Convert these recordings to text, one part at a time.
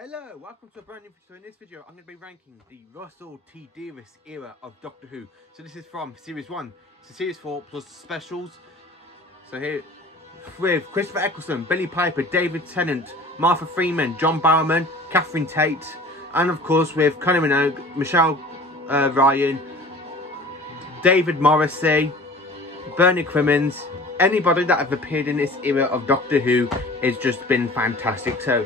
Hello, welcome to a brand new video. In this video, I'm going to be ranking the Russell T Davies era of Doctor Who. So this is from Series 1 to Series 4 plus specials. So here, with Christopher Eccleston, Billy Piper, David Tennant, Martha Freeman, John Barrowman, Catherine Tate, and of course with Conor Minogue, Michelle Ryan, David Morrissey, Bernie Crimmins. Anybody that have appeared in this era of Doctor Who has just been fantastic. So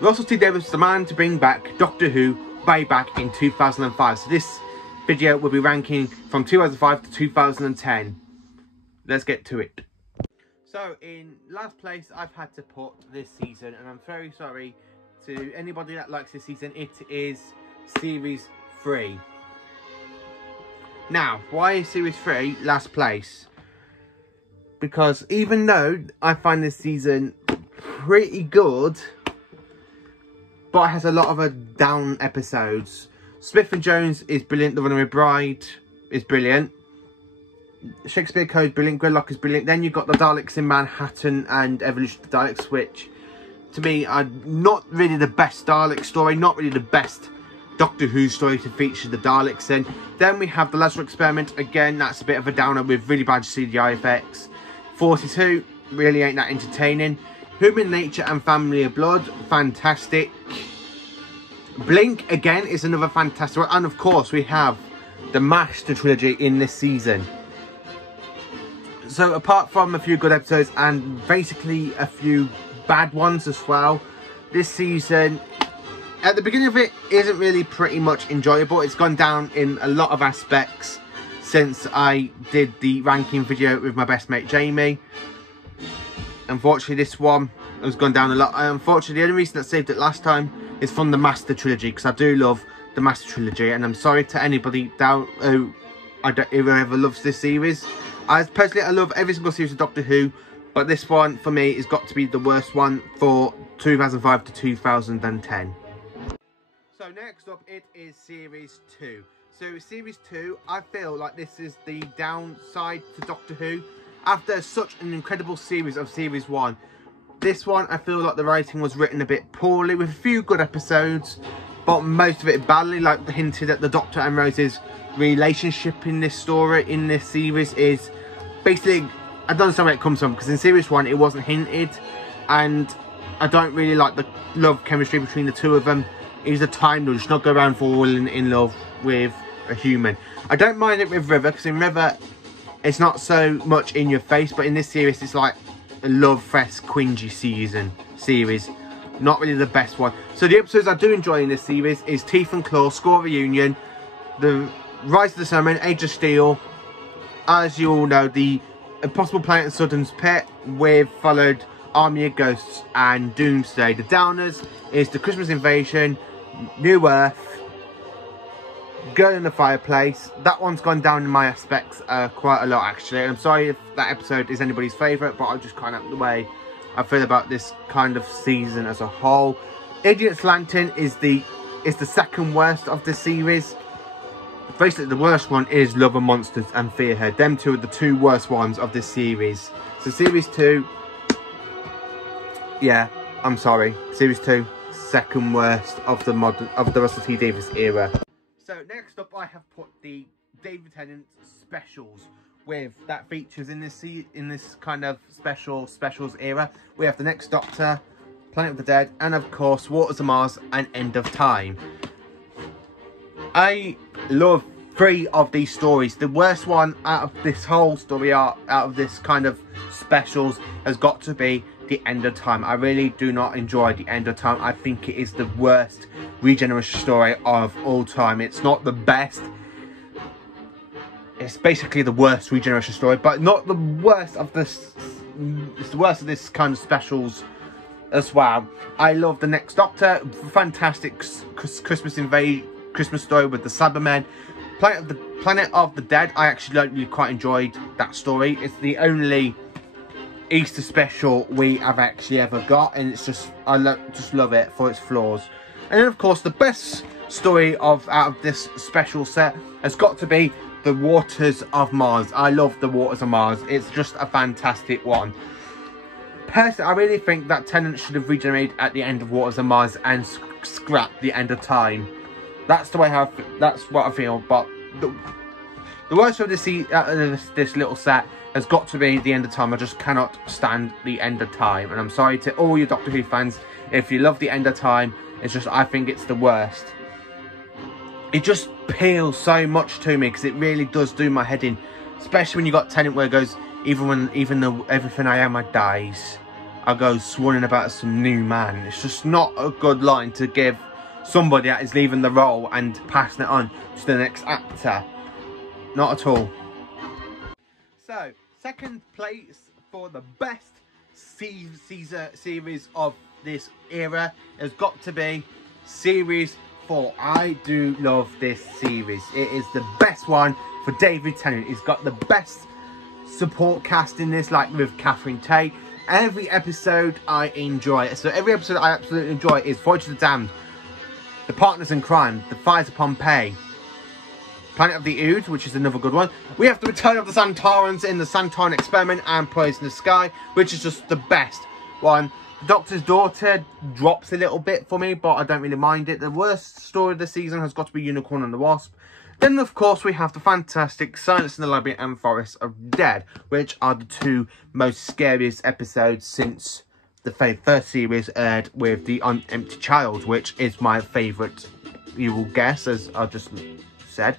Russell T Davies was the man to bring back Doctor Who way back in 2005. So this video will be ranking from 2005 to 2010. Let's get to it. So in last place, I've had to put this season, and I'm very sorry to anybody that likes this season. It is Series 3. Now, why is Series 3 last place? Because even though I find this season pretty good, but it has a lot of down episodes. Smith and Jones is brilliant. The Runaway Bride is brilliant. Shakespeare Code is brilliant. Gridlock is brilliant. Then you've got the Daleks in Manhattan and Evolution of the Daleks, which to me are not really the best Dalek story. Not really the best Doctor Who story to feature the Daleks in. Then we have the Lazarus Experiment. Again, that's a bit of a downer with really bad CGI effects. 42 really ain't that entertaining. Human Nature and Family of Blood, fantastic. Blink, again, is another fantastic one. And of course, we have the Master Trilogy in this season. So apart from a few good episodes and basically a few bad ones as well, this season, at the beginning of it, isn't really pretty much enjoyable. It's gone down in a lot of aspects since I did the ranking video with my best mate Jamie. Unfortunately, this one has gone down a lot. Unfortunately, the only reason that saved it last time is from the Master Trilogy, because I do love the Master Trilogy, and I'm sorry to anybody who ever loves this series. Personally, I love every single series of Doctor Who, but this one for me has got to be the worst one for 2005 to 2010. So next up, it is Series 2. So Series 2, I feel like this is the downside to Doctor Who. After such an incredible series of Series 1, this one I feel like the writing was written a bit poorly, with a few good episodes, but most of it badly. Like the hinted at the Doctor and Rose's relationship in this story, in this series, is basically, I don't understand where it comes from, because in Series 1 it wasn't hinted, and I don't really like the love chemistry between the two of them. He's a Time Lord, just not go around falling in love with a human. I don't mind it with River, because in River it's not so much in your face, but in this series it's like a love fest cringy series. Not really the best one. So the episodes I do enjoy in this series is Teeth and Claw, Score Reunion, the Rise of the Snowman, Age of Steel, as you all know, the Impossible Planet and Sutton's Pit, with followed Army of Ghosts and Doomsday. The downers is the Christmas Invasion, New Earth, Girl in the Fireplace. That one's gone down in my aspects quite a lot, actually. I'm sorry if that episode is anybody's favourite, but I'm just kind of the way I feel about this kind of season as a whole. Idiot's Lantern is the second worst of the series. Basically, the worst one is Love and Monsters and Fear Her. Them two are the two worst ones of this series. So Series 2, yeah, I'm sorry. Series 2, second worst of the Russell T Davies era. So next up, I have put the David Tennant specials, with that features in this kind of specials era. We have The Next Doctor, Planet of the Dead, and of course Waters of Mars and End of Time. I love 3 of these stories. The worst one out of this whole story arc, out of this kind of specials, has got to be The End of Time. I really do not enjoy The End of Time. I think it is the worst regeneration story of all time. It's not the best. It's basically the worst regeneration story, but not the worst of this. It's the worst of this kind of specials as well. I love The Next Doctor. Fantastic Christmas story with the Cybermen. Planet of the Dead. I actually really quite enjoyed that story. It's the only Easter special we have actually ever got, and it's just just love it for its flaws. And then of course the best story out of this special set has got to be The Waters of Mars. I love The Waters of Mars. It's just a fantastic one. Personally, I really think that Tennant should have regenerated at the end of Waters of Mars and scrap the end of time. That's the way that's what I feel. But the worst of this little set has got to be the end of time. I just cannot stand the end of time, and I'm sorry to all you Doctor Who fans if you love the end of time. It's just, I think it's the worst. It just peels so much to me because it really does do my head in, especially when you got Tennant where it goes, even though everything I am dies, I go swanning about some new man. It's just not a good line to give somebody that is leaving the role and passing it on to the next actor. Not at all. So, second place for the best series of this era has got to be Series 4. I do love this series. It is the best one for David Tennant. He's got the best support cast in this, like with Catherine Tate. Every episode I enjoy. So every episode I absolutely enjoy is Voyage to the Damned, The Partners in Crime, The Fires of Pompeii, Planet of the Ood, which is another good one. We have The Return of the Santarans in the Santaran Experiment, and Poison the Sky, which is just the best one. The Doctor's Daughter drops a little bit for me, but I don't really mind it. The worst story of the season has got to be Unicorn and the Wasp. Then, of course, we have the fantastic Silence in the Labyrinth and Forest of Dead, which are the two most scariest episodes since the first series aired, with The Empty Child, which is my favourite, you will guess, as I just said.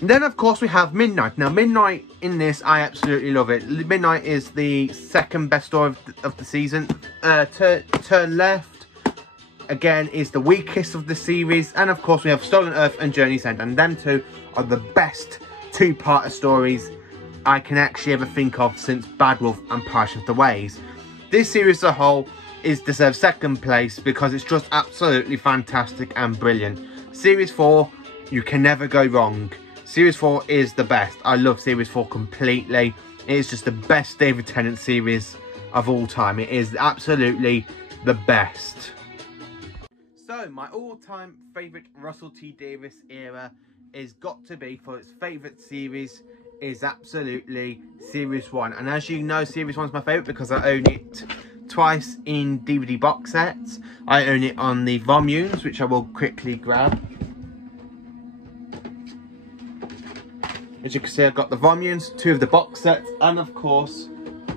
And then, of course, we have Midnight. Now, Midnight in this, I absolutely love it. Midnight is the second best story of the season. Turn Left, again, is the weakest of the series. And, of course, we have Stolen Earth and Journey's End. And them two are the best two-parter stories I can actually ever think of since Bad Wolf and Pirates of the Waves. This series as a whole deserves second place because it's just absolutely fantastic and brilliant. Series 4, you can never go wrong. Series 4 is the best. I love Series 4 completely. It is just the best David Tennant series of all time. It is absolutely the best. So, my all-time favourite Russell T Davies Era is got to be, for its favourite series, is absolutely Series 1. And as you know, Series 1 is my favourite because I own it twice in DVD box sets. I own it on the volumes, which I will quickly grab. As you can see, I've got the volumes, 2 of the box sets, and of course,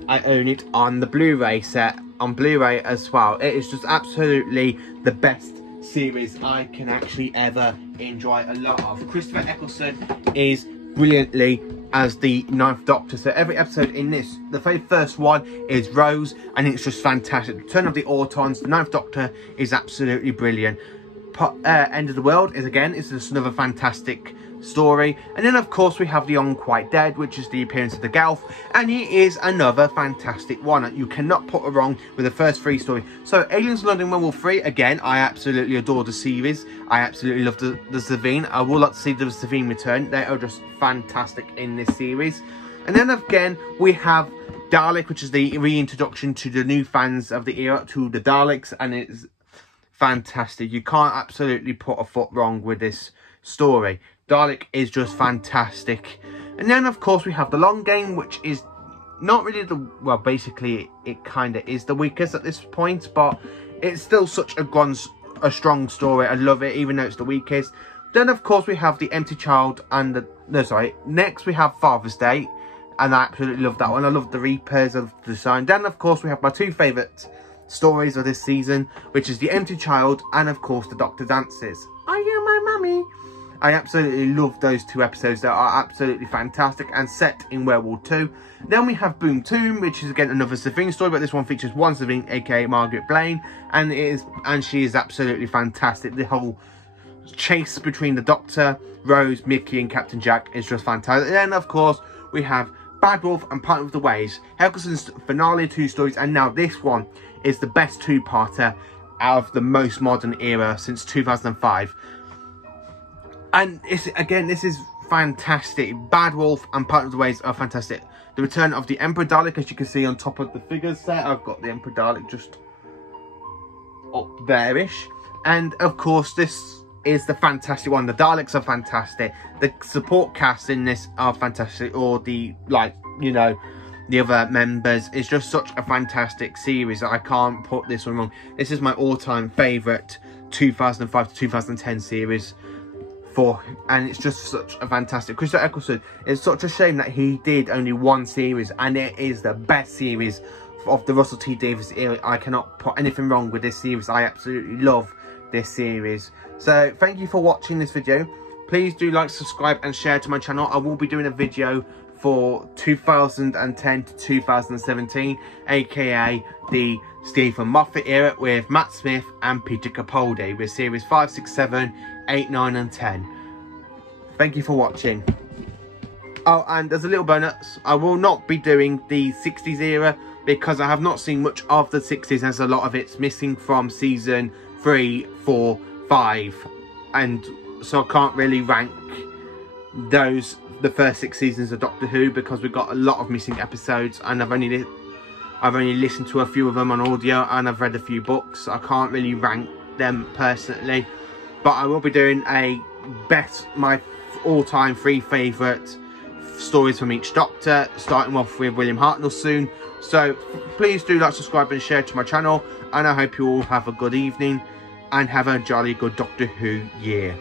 I own it on the Blu-ray set, on Blu-ray as well. It is just absolutely the best series I can actually ever enjoy a lot of. Christopher Eccleston is brilliantly as the 9th Doctor. So every episode in this, the very first one is Rose, and it's just fantastic. Return of the Autons, the 9th Doctor is absolutely brilliant. End of the World is just another fantastic story. And then of course we have The Unquite Dead, which is the appearance of the Gelf, and it is another fantastic one. You cannot put it wrong with the first 3 stories. So Aliens London Werewolf 3, again, I absolutely adore the series. I absolutely love the Zavine. I would like to see the Zavine return. They are just fantastic in this series. And then again we have Dalek, which is the reintroduction to the new fans of the era to the Daleks, and it's fantastic. You can't absolutely put a foot wrong with this story. Dalek is just fantastic. And then of course we have The Long Game, which is not really well, basically it kind of is the weakest at this point, but it's still such a strong story. I love it, even though it's the weakest. Then of course we have The Empty Child and next we have Father's Day, and I absolutely love that one. I love the Reapers of the design. Then of course we have my 2 favourite stories of this season, which is The Empty Child and of course The Doctor Dances. Are you my mummy? I absolutely love those 2 episodes. That are absolutely fantastic and set in World War II. Then we have Boom Tomb, which is again another Savine story, but this one features one Savine, aka Margaret Blaine, and she is absolutely fantastic. The whole chase between the Doctor, Rose, Mickey, and Captain Jack is just fantastic. And then of course we have Bad Wolf and Partner of the Waves, Helgerson's finale 2 stories, and now this one is the best 2-parter out of the most modern era since 2005. And this is fantastic. Bad Wolf and Partner of the Waves are fantastic. The Return of the Emperor Dalek, as you can see on top of the figures set. I've got the Emperor Dalek just up there-ish. And of course, this is the fantastic one. The Daleks are fantastic. The support cast in this are fantastic. Or the, the other members. It's just such a fantastic series that I can't put this one wrong. This is my all-time favourite 2005 to 2010 series. And it's just such a fantastic Christopher Eccleston. It's such a shame that he did only one series, and it is the best series of the Russell T Davies era. I cannot put anything wrong with this series. I absolutely love this series. So thank you for watching this video. Please do like, subscribe and share to my channel. I will be doing a video for 2010 to 2017, aka the Stephen Moffat era, with Matt Smith and Peter Capaldi, with series 5, 6, 7, 8, 9 and 10. Thank you for watching. Oh, and there's a little bonus. I will not be doing the 60s era because I have not seen much of the 60s, as a lot of it's missing from season 3, 4, 5, and so I can't really rank the first 6 seasons of Doctor Who, because we've got a lot of missing episodes, and I've only listened to a few of them on audio, and I've read a few books. So I can't really rank them personally, but I will be doing my all-time 3 favourite stories from each Doctor, starting off with William Hartnell soon. So please do like, subscribe and share to my channel, and I hope you all have a good evening and have a jolly good Doctor Who year.